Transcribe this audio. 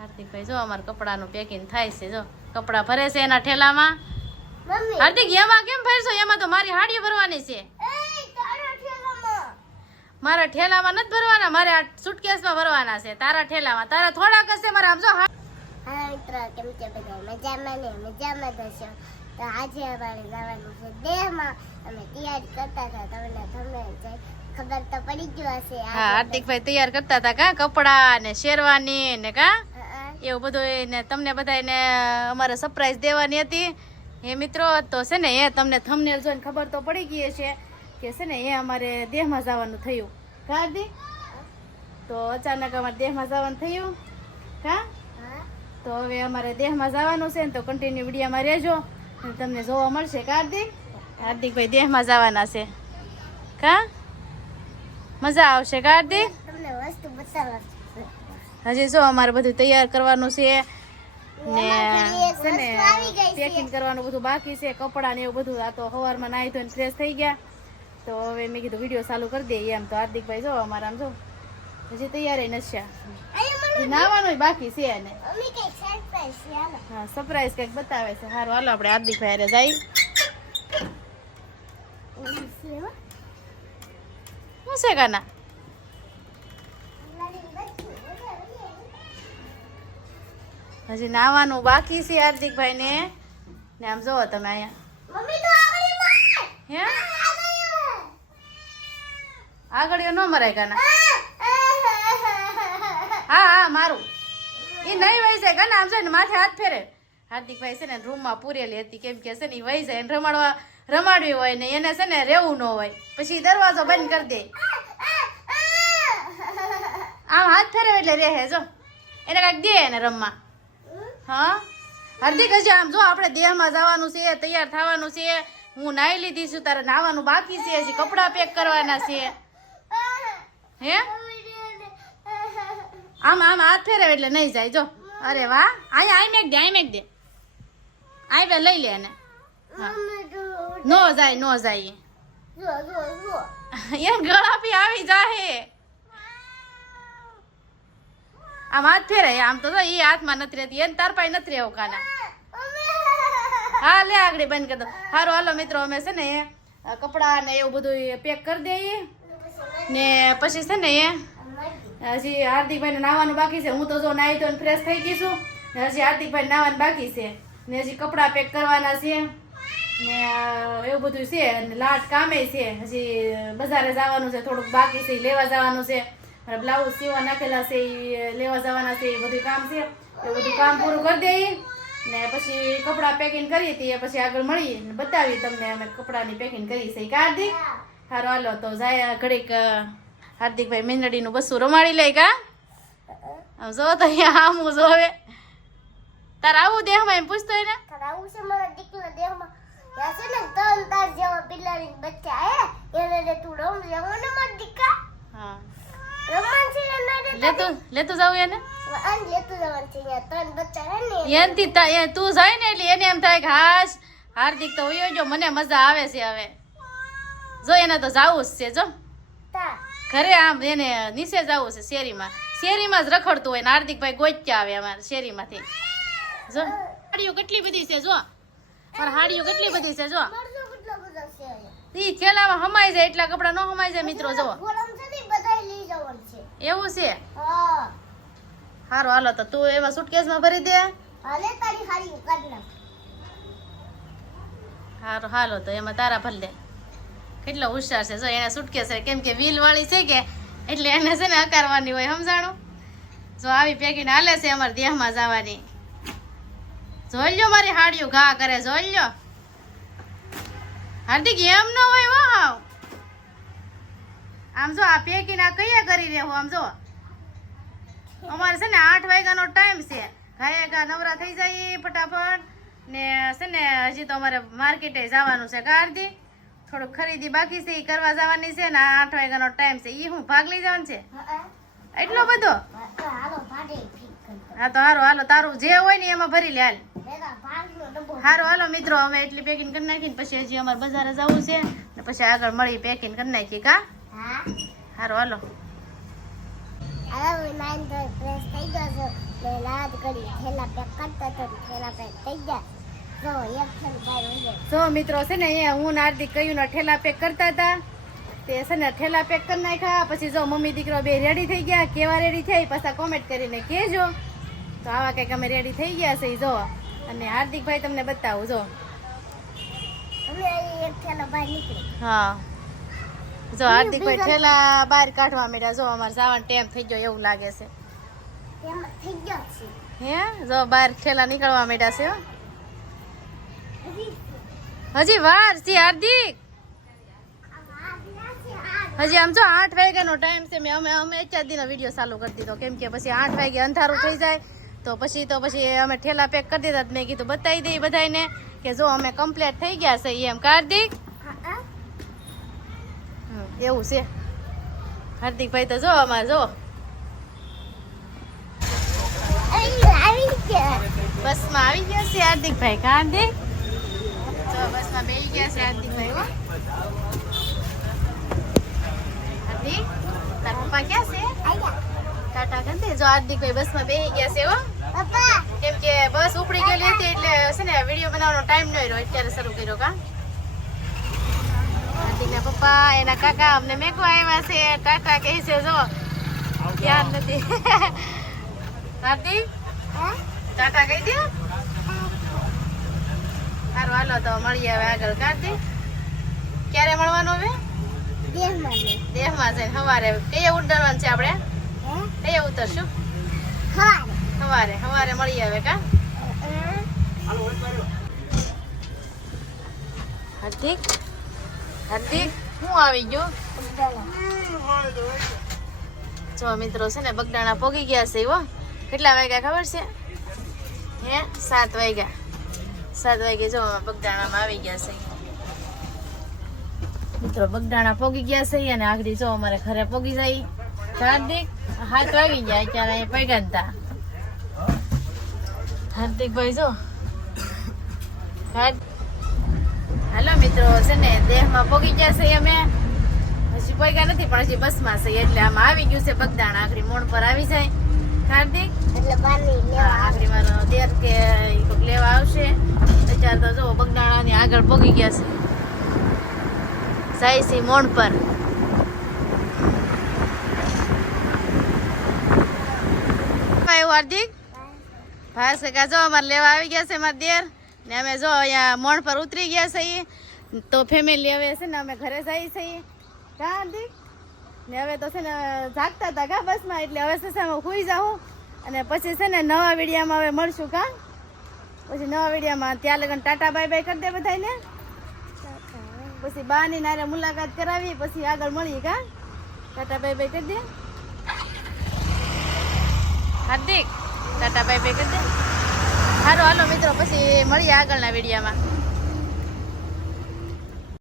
હાર્દિકભાઈ જો અમારું કપડાનું પેકિંગ થાય છે જો. કપડાં ભરે છે એના ઠેલામાં. હાર્દિક એમાં કેમ ભરશો? એમાં તો મારી હાડીઓ ભરવાની છે. મારા ઠેલામાં નથી ભરવાના મારે આ સુટકેસમાં ભરવાના છે તારા ઠેલામાં. તારા થોડાક હશે મારા આમ જો હા- મિત્રો કેમ છે બધા? મજામાં ને? મજામાં હશો? તો આજે અમારે જવાનું છે દેહમાં. અમે તૈયારી કરતા હતા તમને તમને ખબર તો પડી જ હશે. હા હાર્દિકભાઈ તૈયાર કરતા હતા કા? કપડા ને શેરવાની ને કા? એવું બધું એને તમને બધાને અમારે સરપ્રાઈઝ દેવાની હતી. એ મિત્રો, તો છે ને એ તમને થમને જોઈને ખબર તો પડી ગઈ છે કે છે ને એ અમારે દેહમાં જવાનું થયું. કા હાર્દિક તો અચાનક અમારે દેહમાં જવાનું થયું. કા? તો હવે અમારે દેહમાં જવાનું છે ને તો કન્ટિન્યુ વિડીયામાં રહેજો. તમને જોવા મળશે. કાર્દિક હાર્દિકભાઈ દેહમાં જવાના છે. કા? મજા આવશે. કાર્દિક તમને વસ્તુ બતાવવા હજી જો અમારે બધું તૈયાર કરવાનું છે ને છે ને. પેકિંગ કરવાનું બધું બાકી છે કપડાં ને એવું બધું. આ તો સવારમાં નાહી ધોઈને ફ્રેશ થઈ ગયા. તો હવે મેં કીધું વીડિયો ચાલુ કરી દઈએ એમ. તો હાર્દિકભાઈ જો અમારા આમ જો હજી તૈયાર અહીંયા નાવાનું બાકી છે હાલો. હા સરપ્રાઈઝ કંઈક બતાવે છે. સારું હાલો આપણે હાર્દિકભાઈ અરે જાય. શું છે કાના? હજી નાવાનું બાકી છે હાર્દિકભાઈ ને ને આમ જોવો તમે અહીંયા. મમ્મી તો આગળ માર હે? આગળ આગળ ન મરાય કાના. હા હા મારું. એ નહીં વહી જાય કાના આમ છે ને માથે હાથ ફેરે. હાર્દિકભાઈ છે ને રૂમમાં પૂરેલી હતી કેમ કે છે ને એ વહી જાય એને રમાડવા રમાડવી હોય ને એને છે ને રહેવું ન હોય. પછી દરવાજો બંધ કરી દે. આમ હાથ ફેરવે એટલે રહે જો. એને કાંઈક દે એને રમવા. હા? હાર્દિક હજી આમ જો આપણે દેહમાં જવાનું છે તૈયાર થવાનું છે હું નાહી લીધી છું તારે નાવાનું બાકી છે હજી કપડાં પેક કરવાના છે. હે? આમ આમ હાથ ફેરવે એટલે નહીં જાય જો. અરે વાહ. આય I make they I make દે. આઈ બે લઈ લે એને. નો જાય નો જાય એ. ગળાપી આવી જાહે. આમ હાથ ફેરાય આમ તો એ હાથમાં નથી રહેતી, એને તાર પાસે નથી રહેવું કાના. હા, લે આગળ બંધ કરી દો. સારું હાલો મિત્રો, અમે છે ને કપડાં ને એવું બધું પેક કરી દઈએ. ને પછી છે ને એ હજી હાર્દિકભાઈ ને નાવાનું બાકી છે. હું તો જો નાહી તો ફ્રેશ થઈ ગઈ છું. ને હજી હાર્દિકભાઈ નાવાનું બાકી છે. ને હજી કપડાં પેક કરવાના છે. ને એવું બધું છે. અને લાટ કામે છે. હજી બજારે જવાનું છે, થોડુંક બાકી છે લેવા જવાનું છે. અને બ્લાઉઝ સીવા નાખેલા છે એ લેવા જવાના છે એ બધું કામ છે એ બધું કામ પૂરું કરી દઈએ ને પછી કપડાં પેકિંગ કરીએ તે પછી આગળ મળીએ ને બતાવીએ તમને અમે કપડાની પેકિંગ કરી છે. એ હાર્દિક? હારો, હાલો, તો જાય ઘડીક હાર્દિકભાઈ મીંદડીનું બસું રમાડી લે કા? જો તો અહીંયા આમું જોવે. તારે આવું દેહમાં એમ પૂછતો હોય ને? આવું છે મારા દીકરા દેહમાં. છે ને ત્રણ તાર જેવા પિલાની બચ્ચા, હે એને તું રમ રમો ને મારા દીકરા હા રમણ છે ને મારે લેતું લેતું જાવું એને? એનથી તા- જાય ને એટલે એને એમ થાય કે હાશ હાર્દિક તો હોય જો મને મજા આવે છે હવે. જો એને તો જાવું જ છે જો. ઘરે આમ એને નીચે જવું છે શેરીમાં. શેરીમાં જ રખડતું હોય ને હાર્દિકભાઈ ગોચ્યા આવે અમારે શેરીમાંથી. જો. હાડીઓ કેટલી બધી છે જો. પણ હાડીઓ કેટલી બધી છે જો. ઈ થેલામાં હમાઈ જાય એટલા કપડા ન હમાઈ જાય મિત્રો જો ગોળમ છે ને બધાય લઈ જવાનું છે એવું છે? હા. સારું હાલો તો તું એમાં સુટકેસમાં ભરી દે. હારી હાલો તો એમાં તારા ભર દે. કેટલો હોશિયાર છે જો એને સુટકેસ છે કેમ કે વ્હીલ વાળી છે કે એટલે એને છે ને હકારવાની હોય સમજાણું? જો આવી પેકીને હાલે છે અમારે દેહમાં જવાની. જોઈ લ્યો મારી હાડિયું ઘા કરે જોઈ લ્યો. હાર્દિક એમ ન હોય હાવ. આમ જો આ પેકીને આ કયા કરી રહેવું આમ જો. અમારે છે ને આઠ વાગ્યાનો ટાઈમ છે. ઘાય ઘા નવરા થઈ જાય ફટાફટ. ને છે ને હજી તો અમારે માર્કેટે જવાનું છે કારથી થોડુંક ખરીદી બાકી છે, એ કરવા જવાની છે ને આઠ વાગ્યાનો ટાઈમ છે. એ હું ભાગ લઈ જવાનું છે? એટલો બધો? હા, તો હારો, હાલો, તારું જે હોય ને એમાં ભરી લે હાલ. હારો, હાલો, મિત્રો, અમે એટલી પેકિંગ કરી નાખીને પછી હજી અમારે બજારે જવું છે. ને પછી આગળ મળી પેકિંગ કરી નાખી કા? હા હારો હાલો. હવે નાઈન તો ફ્રેશ થઈ ગયો છે મેં કરી થેલા પેક કરતા તો થેલા પેક થઈ ગયા. જો મિત્રો છે ને અહીંયા હું હાર્દિક ને ઠેલા પેક કરતા હતા. તે છે ને ઠેલા પેક કરી નાખ્યા. પછી જો મમ્મી દીકરો બે રેડી થઈ ગયા. કેવા રેડી થઈ? પાછા કોમેન્ટ કરીને કહેજો. તો આવા કંઈક અમે રેડી થઈ ગયા છે જો. અને હાર્દિકભાઈ તમને બતાવું જો. હા. જો હાર્દિકભાઈ ઠેલા બહાર કાઢવા માંડ્યા જો અમારે જવાનો ટાઈમ થઈ ગયો એવું લાગે છે. તેમાં થઈ ગયો છે. હે? જો બહાર ઠેલા નીકળવા માંડ્યા છે હો. હજી હજી વાર છે હાર્દિક. આ ગયા છે આ હજી આમ જો આઠ વાગ્યાનો ટાઈમ છે મેં અમે અમે અત્યાર દીનો વીડિયો ચાલુ કરી દીધો. કેમ કે પછી આઠ વાગે અંધારું થઈ જાય તો પછી તો પછી અમે ઠેલા પેક કરી દીધા તો મેં કીધું બતાવી દઈ બધાને કે જો અમે કમ્પ્લીટ થઈ ગયા છે એમ. કાર્તિક હા હમ, એવું છે. હાર્દિકભાઈ તો જો અમારે જો. બસ આવી ગયા બસમાં આવી ગયા છે હાર્દિકભાઈ. હાર્દિક? જો બસમાં બેસી ગયા છે હાર્દિકભાઈ હો. હાર્દિક તાર પપ્પા ક્યાં છે? ટાટા કરી જો હાર્દિકભાઈ બસમાં બેસી ગયા છે હો. કેમ કે બસ ઉપડી ગયેલી હતી એટલે છે ને વીડિયો બનાવવાનો ટાઈમ ન રહ્યો અત્યારે શરૂ કર્યો કા. હાર્દિકના પપ્પા એના કાકા અમને મેકવા આવ્યા છે. ટાટા કહે છે જો યાદ નથી. હાર્દિક? હા? ટાટા કહી દે સારું હાલો તો મળીએ હવે આગળ. કાર્તિક ક્યારે મળવાનું હવે? દેહમાં છે સવારે. કઈએ ઉતરવાનું છે આપણે? કઈએ ઉતરશું? સવારે. સવારે. મળીએ હવે કા? હાર્દિક? હાર્દિક હું આવી ગયો? જો મિત્રો છે ને બગડાણા પોગી ગયા છે હો. કેટલા વાગ્યા ખબર છે? હે? સાત વાગ્યા. સાત વાગે જો બગડાણામાં આવી ગયા છે. મિત્રો બગડાણા પોગી ગયા છે અને આગળ જો અમારે ઘરે પોગી જાય. હાર્દિક, હાથ વાગી ગયા અત્યારે અહીં પૈગા હતા. હાર્દિકભાઈ, જો. હાર્દ- હાલો મિત્રો છે ને દેહમાં પોગી ગયા છે અમે. હજી પોગ્યા નથી પણ હજી બસમાં છે એટલે આમાં આવી ગયું છે બગદાણા. આખરી મોડ પર આવી જાય. લેવા આખરી મારો દેર કે લેવા આવશે. અત્યારે તો જો બગદાણા ની આગળ પોગી ગયા છે. છે મોણ પર. હાર્દિક? ભાઈ કાકા જો અમારે લેવા આવી ગયા છે મારા દેર. ને અમે જો અહીંયા મોણ પર ઉતરી ગયા છે તો ફેમિલી હવે છે ને અમે ઘરે જઈ છીએ કા ને હવે તો છે ને જાગતા હતા કા બસમાં? એટલે હવે છે હું સુઈ જાઉં. અને પછી છે ને નવા વિડીયામાં હવે મળશું કા? પછી નવા વિડીયામાં ત્યાં લગન ટાટા બાય બાય કરી દે બધાને પછી બાની નારે મુલાકાત કરાવી પછી આગળ મળીએ કા? ટાટા બાય બાય કરી દે. હાર્દિક, ટાટા બાય બાય કરી દે. સારું હાલો મિત્રો પછી મળીએ આગળના વિડીયામાં.